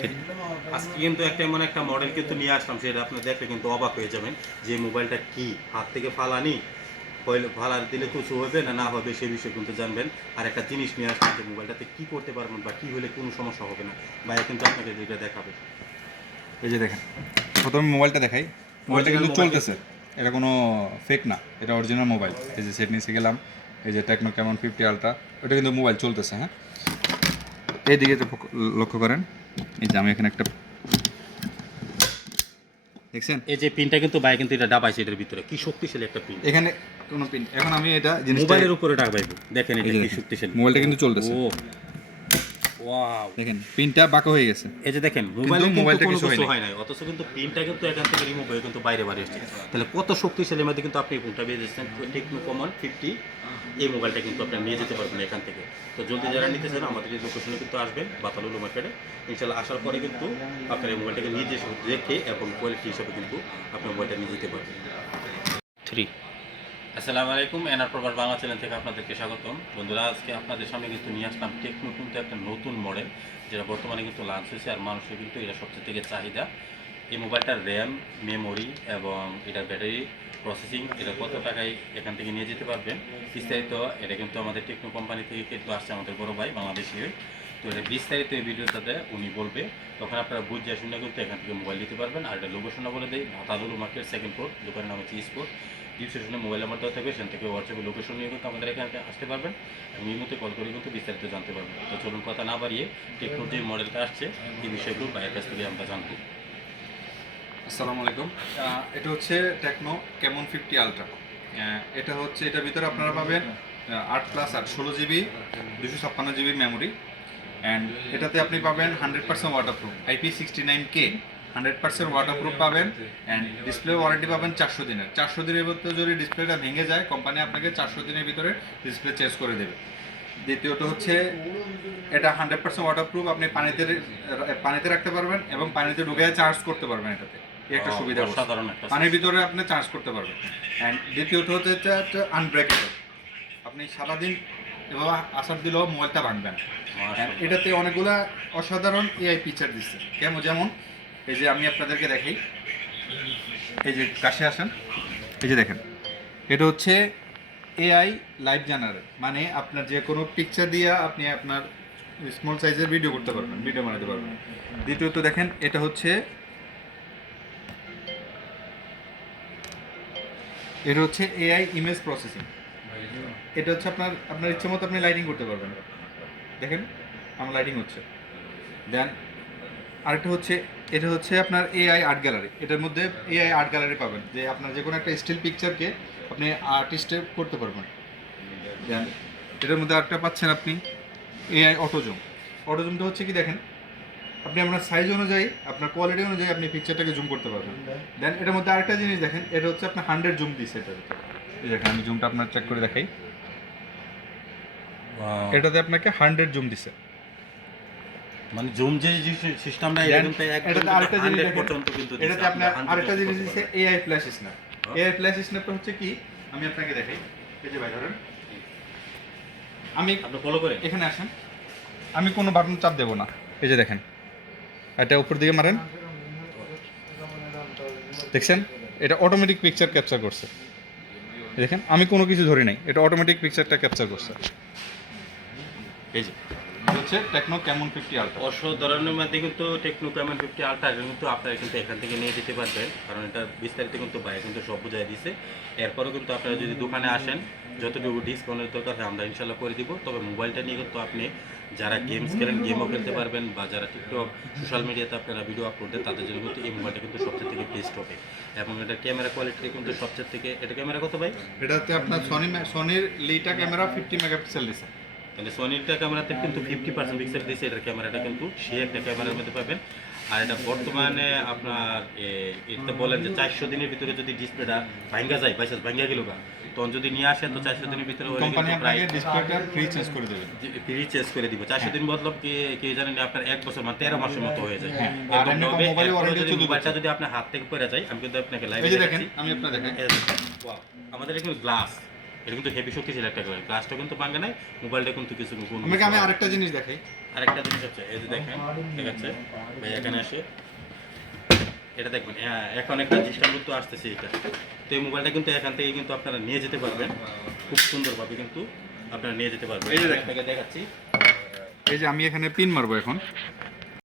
ঠিক। আজকে কিন্তু একটা এমন একটা মডেল কিন্তু নিয়ে আসলাম, সেটা আপনি দেখলে কিন্তু অবাক হয়ে যাবেন যে মোবাইলটা কি হাত থেকে ফালানি ফালার দিলে কিছু হবে না না হবে সে বিষয়ে কিন্তু জানবেন। আর একটা জিনিস নিয়ে আসলাম যে মোবাইলটাতে কি করতে পারবেন বা কি হলে কোনো সমস্যা হবে না, ভাইয়া কিন্তু আপনাকে যেটা দেখাবে। এই যে দেখেন, প্রথমে মোবাইলটা দেখাই। মোবাইলটা অরিজিনাল কিন্তু মোবাইল চলতেছে, এটা কোনো ফেক না, এটা অরিজিনাল মোবাইল। এই যে সেটিংসে গেলাম, এই যে টেকনো ক্যামন 50 আলট্রা, ওটা কিন্তু মোবাইল চলতেছে। হ্যাঁ, এইদিকে একটু লক্ষ্য করেন, এই যে আমি এখানে একটা দেখছেন, এই যে পিনটা কিন্তু ভাই কিন্তু এটা ডাবাইছে, এটার ভিতরে কি শক্তিশালী একটা পিন। এখানে কোনো পিন। এখন আমি এটা জিনিসটা মোবাইলের উপরে ডাবাইবো, দেখেন এই এটা যে কি দেখেন, শক্তিশালী। মোবাইলটা কিন্তু চলতেছে। ও ওয়াও, দেখেন পিনটা বাঁকা হয়ে গেছে, এই যে দেখেন মোবাইলে কিন্তু মোবাইলটা কোনো কিছু কিছু হয় হয় নাই, অথচ কিন্তু পিনটা কিন্তু এখান থেকে রিমুভ হয়ে কিন্তু বাইরে এসেছে। তাহলে কত শক্তিশালী মধ্যে কিন্তু আপনি ফোনটা পেয়ে যাচ্ছেন টেকনো কমন 50। এই মোবাইলটা কিন্তু আপনি নিয়ে যেতে পারবেন এখান থেকে। তো জলদি যারা নিতে চান আমাদের এই লোকেশনে কিন্তু আসবেন, বাতালুলু মার্কেটে। ইনশাল্লাহ আসার পরে কিন্তু আপনার এই মোবাইলটাকে নিজে দেখে এবং কোয়ালিটি হিসাবে কিন্তু আপনি মোবাইলটা নিয়ে যেতে পারবেন। 3। আসসালামু আলাইকুম, এনআর প্রবাস বাংলা চ্যানেল থেকে আপনাদেরকে স্বাগতম। বন্ধুরা, আজকে আপনাদের সামনে কিন্তু নিয়ে আসলাম টেকনো কিন্তু একটা নতুন মডেল, যেটা বর্তমানে কিন্তু লঞ্চ হয়েছে আর মানুষের কিন্তু এটা সবচেয়ে থেকে চাহিদা। এই মোবাইলটার র্যাম, মেমোরি এবং এটার ব্যাটারি প্রসেসিং, এটা কত টাকায় এখান থেকে নিয়ে যেতে পারবেন বিস্তারিত, এটা কিন্তু আমাদের টেকনো কোম্পানি থেকে কিন্তু আসছে আমাদের বড় ভাই বাংলাদেশি। তো এটা বিস্তারিত এই ভিডিওটাতে উনি বলবে, তখন আপনারা বুঝে শুনে কিন্তু এখান থেকে মোবাইল নিতে পারবেন। আর এটা লোকেশনটা বলে দেয়, ভাতালুলু মার্কেট 2nd ফ্লোর, দোকানের নাম হচ্ছে স্পোর্ট। ডিসক্রিপশনে মোবাইল নাম্বার দেওয়া থাকবে, সেখান থেকে হোয়াটসঅ্যাপে লোকেশন নিয়ে কিন্তু আমাদের এখানে আসতে পারবেন এবং এই মুহূর্তে কল করে কিন্তু বিস্তারিত জানতে পারবেন। তো চলুন কথা না বাড়িয়ে টেকনোর যে মডেলটা আসছে এই বিষয়গুলো ভাইয়ের কাছ থেকে আমরা জানবো। আসসালামু আলাইকুম। এটা হচ্ছে টেকনো ক্যামন 50 আলট্রা। এটা হচ্ছে, এটার ভিতরে আপনারা পাবেন 8+8 16 GB 256 GB মেমোরি। অ্যান্ড এটাতে আপনি পাবেন 100% ওয়াটারপ্রুফ IP69K, 100% ওয়াটারপ্রুফ পাবেন। অ্যান্ড ডিসপ্লে ওয়ারেন্টি পাবেন 400 দিনের। 400 দিনের ভিতরে যদি ডিসপ্লেটা ভেঙে যায়, কোম্পানি আপনাকে 400 দিনের ভিতরে ডিসপ্লে চেঞ্জ করে দেবে। দ্বিতীয়ত হচ্ছে, এটা 100% ওয়াটারপ্রুফ, আপনি পানিতে রাখতে পারবেন এবং পানিতে ঢুকে চার্জ করতে পারবেন। এটাতে এই একটা সুবিধা, সাধারণ একটা পানির ভিতরে আপনি চার্জ করতে পারবেন। অ্যান্ড দ্বিতীয়ত হচ্ছে এটা আনব্রেকেবল, আপনি সারাদিন এভাবে আসার দিলেও মোবাইলটা ভাঙবে না। এটাতে অনেকগুলা অসাধারণ এআই ফিচার দিচ্ছে, যেমন এই যে আমি আপনাদেরকে দেখাই, এই যে কাছে আসেন, এই যে দেখেন, এটা হচ্ছে এআই লাইভ জেনারেটর, মানে আপনার যে কোনো পিকচার দিয়ে আপনি আপনার স্মল সাইজের ভিডিও করতে পারবেন, ভিডিও বানাতে পারবেন। দ্বিতীয়ত দেখেন, এটা হচ্ছে এআই ইমেজ প্রসেসিং। এটা হচ্ছে আপনার আপনার ইচ্ছে মতো আপনি লাইটিং করতে পারবেন। দেখেন আমার লাইটিং হচ্ছে। দেন আরেকটা হচ্ছে, এটা হচ্ছে আপনার এআই আর্ট গ্যালারি। এটার মধ্যে এআই আর্ট গ্যালারি পাবেন, যে আপনার যে কোনো একটা স্টিল পিকচারকে আপনি আর্টিস্টে করতে পারবেন। দেন এটার মধ্যে আরেকটা পাচ্ছেন আপনি এআই অটোজুম। অটোজুমটা হচ্ছে কি, দেখেন আপনি আপনার সাইজ অনুযায়ী, আপনার কোয়ালিটি অনুযায়ী আপনি পিকচারটাকে জুম করতে পারবেন। দেন এটার মধ্যে আরেকটা জিনিস দেখেন, এটা হচ্ছে আপনার 100 জুম দিচ্ছে এটার ভিতরে। এই দেখেন আমি জুমটা আপনার চেক করে দেখাই, এটাতে আপনাকে 100 জুম দিচ্ছে। মানে জুম যে সিস্টেমটা এটাতে আরেকটা জিনিস দেখেন, এটাতে আপনার আরেকটা জিনিস দিচ্ছে AI flash snap. AI flash স্ন্যাপটা হচ্ছে কি, আমি আপনাকে দেখাই। এই যে ভাই ধরেন, আমি আপনি ফলো করে এখানে আসেন, আমি কোনো বাটন চাপ দেবো না। এই যে দেখেন, এটা উপর দিকে মারেন, দেখছেন এটা অটোমেটিক পিকচার ক্যাপচার করছে। দেখেন আমি কোনো কিছু ধরি নাই, এটা অটোমেটিক পিকচারটা ক্যাপচার করছে। এই যে এটা হচ্ছে টেকনো ক্যামন 50 আলট্রা। অসাধারণের মধ্যে কিন্তু টেকনো ক্যামন 50 আলট্রা কিন্তু আপনারা কিন্তু এখান থেকে নিয়ে যেতে পারবেন, কারণ এটা বিস্তারিত কিন্তু ভাই কিন্তু সব বুঝাই দিছে। এরপরেও কিন্তু আপনারা যদি দোকানে আসেন, যতটুকু ডিসকাউন্টের দরকার হয় আমরা ইনশাল্লাহ করে দিব। তবে মোবাইলটা নিয়ে কিন্তু আপনি যারা গেমস খেলেন গেমও খেলতে পারবেন, বা যারা টিকটক সোশ্যাল মিডিয়াতে আপনারা ভিডিও আপলোড দেন তাদের জন্য কিন্তু এই মোবাইলটা কিন্তু সবচেয়ে থেকে বেস্ট হবে। এবং এটা ক্যামেরা কোয়ালিটি কিন্তু সবচেয়ে থেকে, এটা ক্যামেরা কত ভাই? এটাতে আপনার সনির লিটা ক্যামেরা 50 মেগাপিক্সেল দিছে। তাহলে সোনিরটা ক্যামেরাতে কিন্তু 50% পিক্সেল দিয়েছে, এটার ক্যামেরাটা কিন্তু সে একটা ক্যামেরার মধ্যে পাবেন। আর এটা বর্তমানে আপনার এটা বলেন যে 400 দিনের ভিতরে যদি ডিসপ্লেটা ভাঙ্গা যায়, বাইসাস ভাঙ্গা গেল গা, তখন যদি নিয়ে আসেন তো 400 দিনের ভিতরে কোম্পানি আপনাকে ডিসপ্লেটা ফ্রি চেঞ্জ করে দেবে, ফ্রি চেঞ্জ করে দিব। 400 দিন মতলব কি জানেন, আপনার 1 বছর মানে 13 মাসের মতো হয়ে যায়। আর এমনি মোবাইল ওয়ারেন্টি হচ্ছে 2 মোবাইলটা বছর। যদি আপনার হাত থেকে পড়ে যায়, আমি কিন্তু আপনাকে লাইভে এই যে দেখেন, আমি আপনাকে দেখাই, ওয়াও, আমাদের এখানে গ্লাস, এটা কিন্তু হেভি শক্তিশালী একটা গ্লাস, গ্লাসটা কিন্তু ভাঙে নাই, মোবাইলটা কিন্তু কিছু আপনাকে আমি আরেকটা জিনিস দেখাই। আরেকটা জিনিস হচ্ছে এই যে দেখেন দেখাচ্ছে ভাই এখানে আসে, এটা দেখবেন এখন একটা ডিজিটাল তো আসতেছে এটা, তো এই মোবাইলটা কিন্তু এখান থেকে কিন্তু আপনারা নিয়ে যেতে পারবেন খুব সুন্দরভাবে, কিন্তু আপনারা নিয়ে যেতে পারবেন। এই যে দেখেন। আপনাকে দেখাচ্ছি, এই যে আমি এখানে পিন মারবো এখন,